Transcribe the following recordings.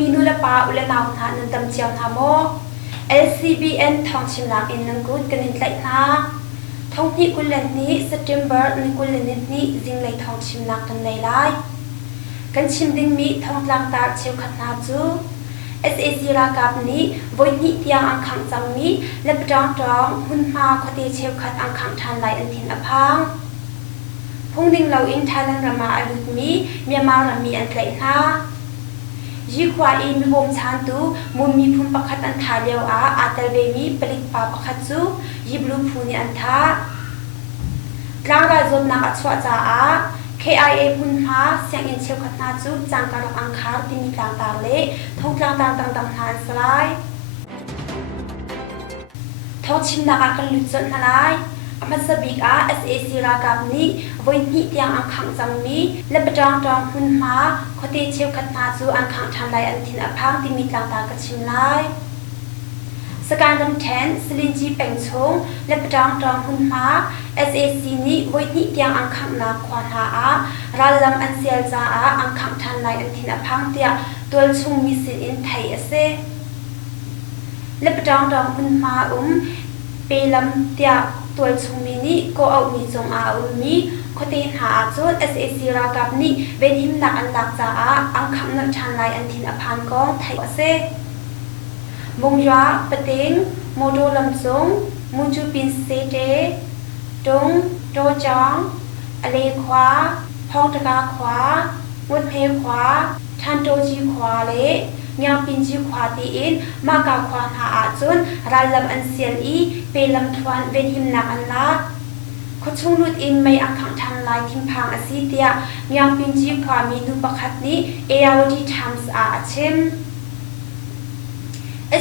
มีนุลปาอุลนาวนานันตำเจียงนาโม LCBN ทองชิมลางอินนังกุดกันนินไหลนาทองที่กุลเลนนี้ September ในกุลเลนนี้จิงไหลทองชิมลางกันไหลไลกันชิมดิงมีทองลังตาเชียวขัดนาจู SAC รากับนี้วันนี้ที่ยังอังคังจังมีและประจังจองหุ่นมาคดีเชียวขัดอังคังทานไหลอันทินอพังพงดิงเราอินทานันรามาอลุดมีเมียมารามีอันไหลนายิ่งกว่ามีวงชานตูมุมมีพุ่มประคัดอันทาเลียวอาตเวมีผลิตปาประคัดจูยิบลูพูนีอันทากลางรายจบนักอัศวะจ้าKIA พุ่นฟ้าเสียงอินเชียวขัดนาจูจางการอังคารที่มีกลางตาเละทงกลางตาต่างๆทานสลายทองชิมนักกันลุดจนทลายมาสบิกSAC รากับนี้วันนี้ที่ยังอังคังจังมีและประจองจองพุ่นฟ้าคดีเชียวขัดนาจูอังคังทานลายอันทินอพังที่มีกลางตากระชิมลายสการดำแทนสลินจีเป็งชงและประจองจองพุ่นฟ้า SAC นี้วันนี้ที่ยังอังคังนาควานหาราลำอันเซียลจ้าอังคังทานลายอันทินอพังเตียตัวชงมีสินอินไทยเสและประจองจองพุ่นฟ้าเปลำเตียตัวชงมีนี้ก็เอามีจงมีคดีหาจน SAC รากับนี้เวนหิมนักอันดักจ้าอังคังนักทานลายอันทินอพังกองไทยเสมงยาปะเต็งโมโดลำซงมุจูปินเซเตดงโดจองอเลขวาพองตะกาขวางดเพขวาทันโตจีขวาเลยาปินจีขวาตีอินมากาขวาหาจุนรายลำอันเซียลเปลำทวนเวนหิมนักอันลาขดชงลุดอินไม่อังคังทางลายทิมพังอาซีเตียยาปินจีขวามีนุปคัดนี้เอราวดีทัมส์เชม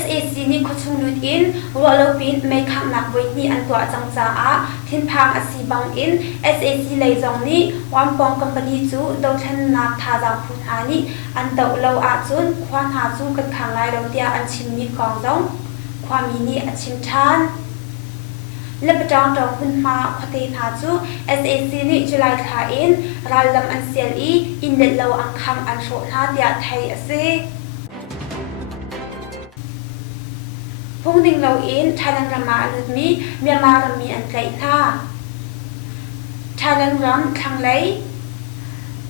SAC นี่ขดชงลุดอินวัวโลปินไม่ขังนักไว้นี่อันตัวจังจ้าทินพังอาซีบังอิน SAC เลยจงนี้วันปองกัมปนีจูโดนทันนักทาจังพุทธานี่อันเตาเราจุนควานหาจูกันขังลายเราเดียอันชิมมีกองจงความมีนี่อันชิมทานและประจองจองคุณมาคดีหาจู SAC นี่จุลัยขาอินรายลำอันเซียลอินเดลเราอังคังอันโชหาเดียไทยเซพงดิงเราอินไทยแลนด์รามาลุดมีเมียมารามีอันไกลท่าไทยแลนด์รัมทางไหล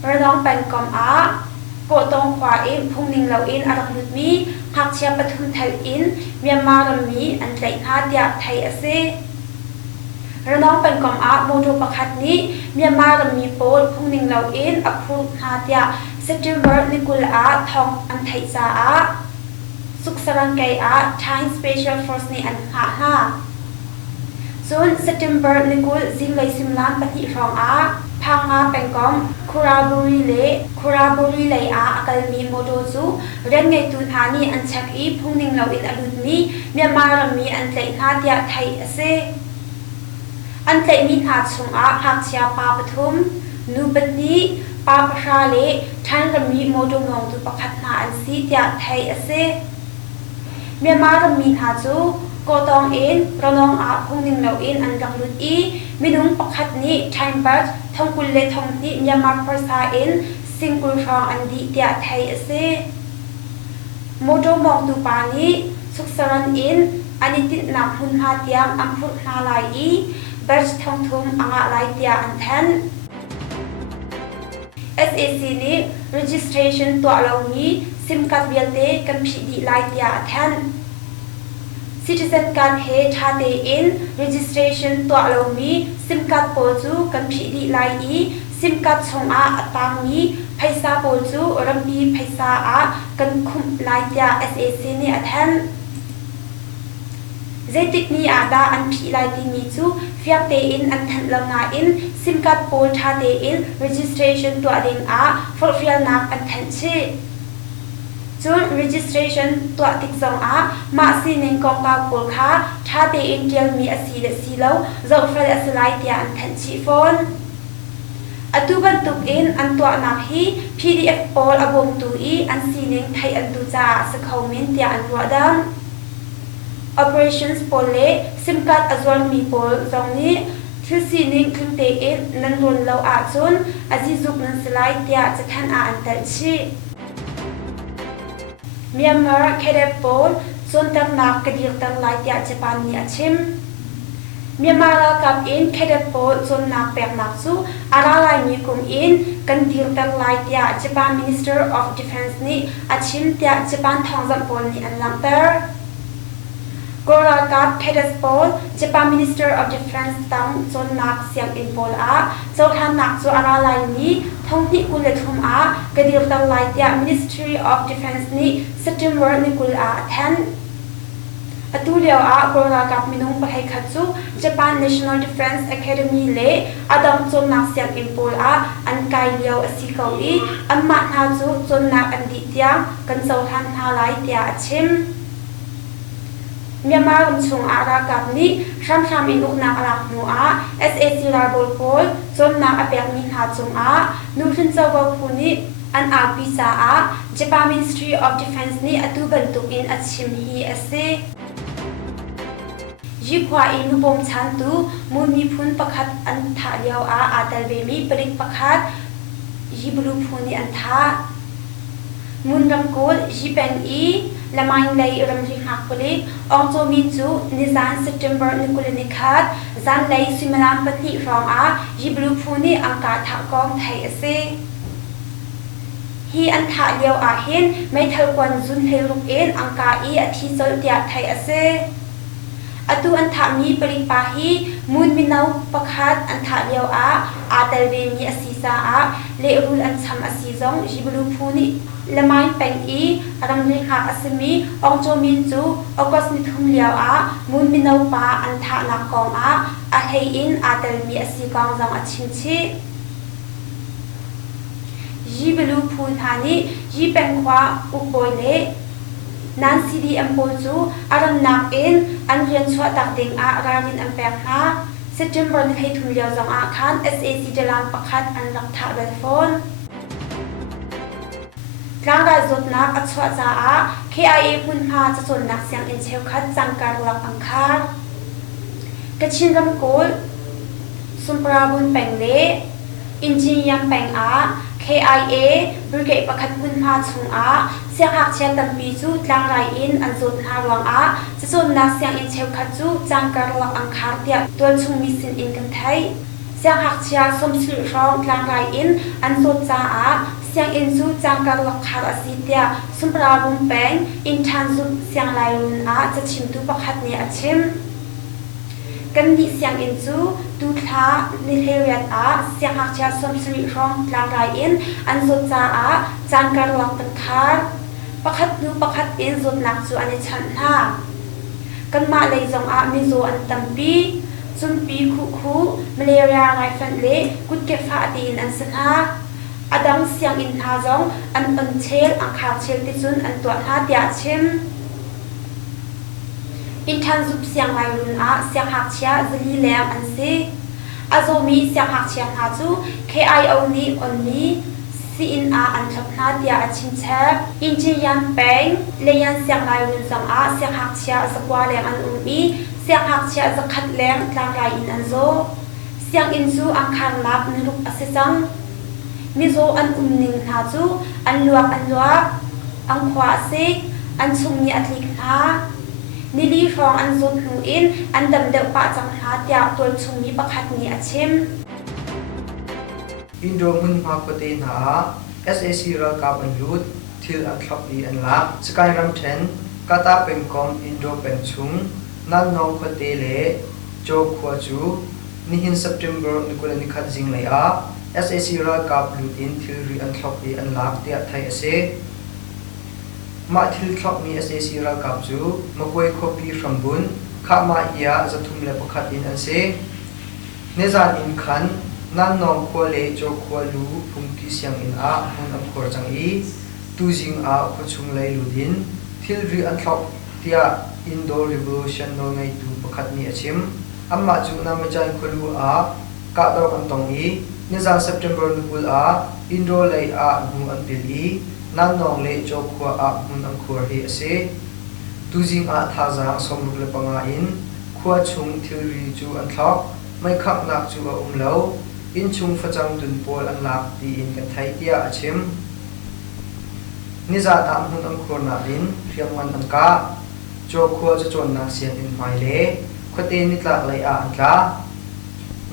ระนองเป็นกอมโกตองขวาอินพงดิงเราอินอารักลุดมีหักเชียปทุมไทยอินเมียมารามีอันไกลท่าเดียไทยเซระนองเป็นกอมโมโตประคัดนี้เมียมารามีโปดพงดิงเราอินอัพรูหาเดียเซปเทมเบอร์นิกุลทองอันไทยจ้าสุขสรังไกThai Special Force นี่อันหาส่วน September นิกุลจิงเลยสิมล้านปฏิรองพังเป็นกอมคุราบุรีเลยกัลมีโมโดจูเรียนไงตุนหานี่อันชักพงนิงเราอินอลุดมีเมียมารามีอันเตยนาเดียไทยเซอันเตยมีหาชงหักเชียปาปทุมนูบัดนี้ปาปชาเลท่านรามีโมโดมองตุปคัดนาอันซีเดียไทยเซเมียมารามีหาจูโกตองอินระนองพงนิงเราอินอันดังลุดมินุงปคัดนี้ไทม์บัตทองกุลเลทองนี้เมียมาภาษาอินซิงกุลฟองอันดีเดียไทยเซโมโดมองตุปานี้สุขสรันอินอันนี้ติดนักหุ่นหาเตียงอัมพุทนาลายเบร์ทองทุมอ่างลายเตียอันแทน SAC นี้ registration ตัวเรานี้ซิมการ์ดเบียลเต้กันผิดลายเตียแทน Citizen การเฮชาเตอิน registration ตัวเรามีซิมการ์ดโปจูกันผิดลายซิมการ์ดชงตังมีไพซาโปจูรัมบีไพซากันคุมลายเตีย SAC นี่แทนเจติกนี้ดาอันผิดลายตีมีจูฟิกเตอินอันทันลงาอินซิมการ์ดโปชาเตอิน registration ตัวเด้งฟอลฟิลนักอันทันชีจุน registration ตัวติดจงมาสีนิงกองกาปูค่าชาเตอินเดียมีสีเลสีเลวจะฟลสไลด์อันทันชีฟอนอัตุบันตุกอินอันตัวนักฮี PDF โอลอบงตุอันสีนิงไทยอันตุจ่าสกาวมินเตียอันตัวดัง operations โปลเลซิมการ์ดอจวนมีโปลตรงนี้ที่สีนิงคลิปเตอินนันรุนเราจุนอาจิจุกนันสไลด์เตียจะทันอันทันชี Myanmar Kedepol zon tak nak kadir tak lai tia Japan ni achim Myanmar kap in Kedepol zon nak pek nak su aralai mi kum in kan dir tak lai tia Japan Minister of Defense ni achim tia Japan thongzam pol ni an lang ter Gora kap Kedepol Japan Minister of Defense tang zon nak siang in pol a zo than nak zu aralai ni thong ti kul le thum a kadir tak lai tia Ministry of Defense ni September ni kul a than Atuliao a Gora kap minung pathai khatsu Japan National Defense Academy le adam zon nak siang in pol a an kai liao asikau I amma na zu zon nak an di tia kan zo than na lai tia achim Myanmar chung ara kap ni sham in uknak alak nu a SAC Rabol Pol zon nak apek min ha chung a nuthin chawa phuni an apisa a Japan Ministry of Defense ni atu bantuk in achim hi ase Jikwa in bom chan tu mun mi phun pakhat an tha liao a atal be mi parik pakhat jibru phuni an tha mun ram kol jipeng I lamain lei ram ri hak poli ong cho min chu nizan September ni kulani khat zan lei simalam pati rong a jibru phuni angka tha kong thai ase hi an tha liao a hin mai thal kwan zun hel ruk en angka I athi chol tia thai ase atu an tha mi parik pa hi mun minau pakhat an tha liao a atal be mi asisa a le rul an cham asi zong jibru phuni lamai peng I aram ri hak asmi ong cho min chu August ni thum liao a mun minau pa an tha na kong a hei in atal mi asi kong zong a chim chi jiblu phun hani ji peng khwa upoi le nan CDM pol chu aram nak in an rian chwa tak ding a ranin an pek na September ni thei thum liao zong a khan SAC jalan pakhat an rak tha bel phone Tlang rai zot nak a chwa cha a KIA phun pha cha chon nak siang in cheu khat changkar lak angkhar Kachin ram kol Sumprabun peng le Engineer peng a KIA brigade pakhat phun pha chung a siang hak chia tampi chu tlang rai in an zot na rawang a cha chon nak siang in cheu khat chu changkar lak angkhar tia tol chung mi sin in kan thai siang hak chia som sri rong tlang rai in an zot cha a siang in zu changkar lak khar asitia Sumprabun peng in than zu siang lai run a cha chim tu pakhat ni achim kan ni siang in chu tu tha ni heriat a siang hak chia som sri rong tlang rai in an zot cha a changkar lak kan khar pakhat nu pakhat in zot nak chu ani chan na kan ma lei zong a mi zo an tampi chumpi khu malaria rai fan le kut ke fa tin an sana Adam siang in ha zong an chel ang khak chel ti chun an tua ha tia chim in than zup siang lai run a siang hak chia zali lem an si azomi siang hak chia ha chu KIO ni on ni si in a an thap na tia a chin chap in chi yan peng le yan siang lai run zong a siang hak chia zakwa lem an mi siang hak chia zakhat lem tlang rai in an zo siang in chu ang khang nak ni ruk asisang Mizo an ning na chu an luak ang khwa se an chung ni atlik na nili rong an zot nu in an dam deuh pa chang ha tia tol chung ni pakhat ni achim Indo mun ma ko te na SAC ra ka ban lut thil an thlap I an la sky ram then kata pengkom Indo peng chung nan nong ko te le jo khwa chu ni hin September ni ko ni khat jing lai a SAC ra kap lut in thil ri an thlop I an lak tia thai ase ma thil thlop ni SAC ra kap chu makoi khopi rambun kha ma ia zathum le pakhat in an se nezan in khan nan nong kho le jo kho lu phungki siang in a hun am khor chang I tu jing a kho chung lai ludin thil ri an thlop tia Indo revolution no ngai tu pakhat ni achim amma chu na ma chan kholu a ka daw an tong I Nizan September nukul a Indo lay a nu an pili nan nong le jo khwa a mun ang khur hi ase tujing a thaza somruk le panga in khwa chung thilri chu an thlok mai khak nak chu a umlo in chung phachang tun pol an lak ti in kan thai tia achim นิจาตามหุ่นอันโครนาดินเรียมมันอันกาโจคัวจะจนนาเสียนอินไมเลขวเตนิตลากเลยอันกา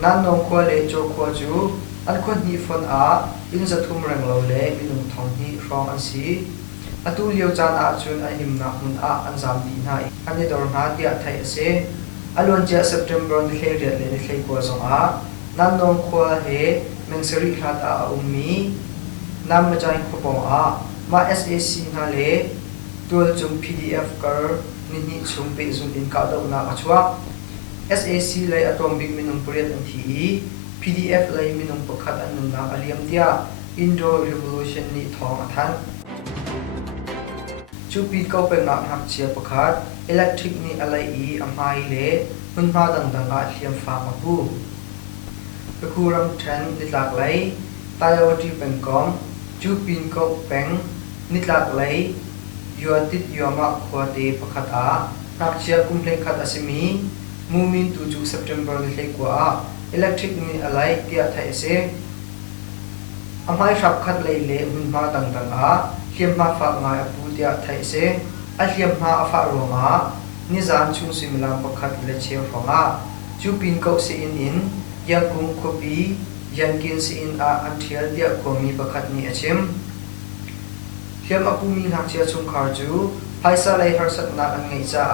นั่นนงคัวเลโจคัวจูอันคนนี้ฟอนอินจะทุ่มแรงเราเลมินุงทองนี้รองอันสีอตุเลียวจานจุนอันหิมนักมุนอันจามดีนายอันนี้ดอร์นาเดียไทยเสอลวนเจเซปเทมเบอร์นี่เคเรียเลนี่เคกัวซงนั่นนงคัวเฮเมงสริขัดอุมีนำมาใจขบมา SAC นาเลตัวจุง PDF กร์นี่จุงไปจุงอินกาดอุณาชัว SAC เลยอะตอมบิกมินุงปริยันที PDF เลยมินุงปกขัดอันนุนาอเลียมเดีย Indo Revolution นี่ทองอัฐานจูปีก็เป็นนักเชียร์ปกขัด Electric นี่อะไรอัมไฮเลมันมาดังอาเทียมฟ้ามาบูไปคูรัมเทรนนิดหลากไหลตายวันที่เป็นกองจูปีก็เป็นนิดหลากไหลยัวติดยัวมาขวดเดปกขัดนักเชียร์กุมเพลงขัดอาศิมีมูมินตูจู September นี่เลยกว่า Electric นี่อะไรเดียไทยเสอัมไฮรับขัดเลยเล่มันมาดังเทียมมาฝากงายปูเดียไทยเสอันเทียมมาฝากรวงนิจานชุนสิมลามปกขัดเลเชียวฟงจูปีก็สิอินยังกุงคบียังกินสิอินอันเทียเดียกว่ามีปกขัดนี่เชมเทียมอภูมินักเชียร์ชุมคาร์จูไพศาลายฮาร์สัตนักอันไงจ้า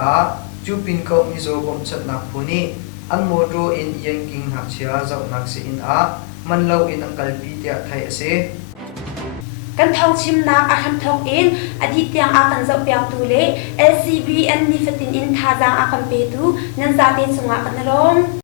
จูปินก็มิโซบอมสัตนักพูนี่อันโมโดอินยังกินนักเชียร์เจ้านักสิอินมันเล่าอินอังกัลปีเดียไทยเสกันทองชิมนักอาคำทองอินอดีตยังอาคันเจ้าเปียงตูเล LCBN นิฟตินอินทาจางอาคันเปตูนันซาเตนสุงอาคันนลม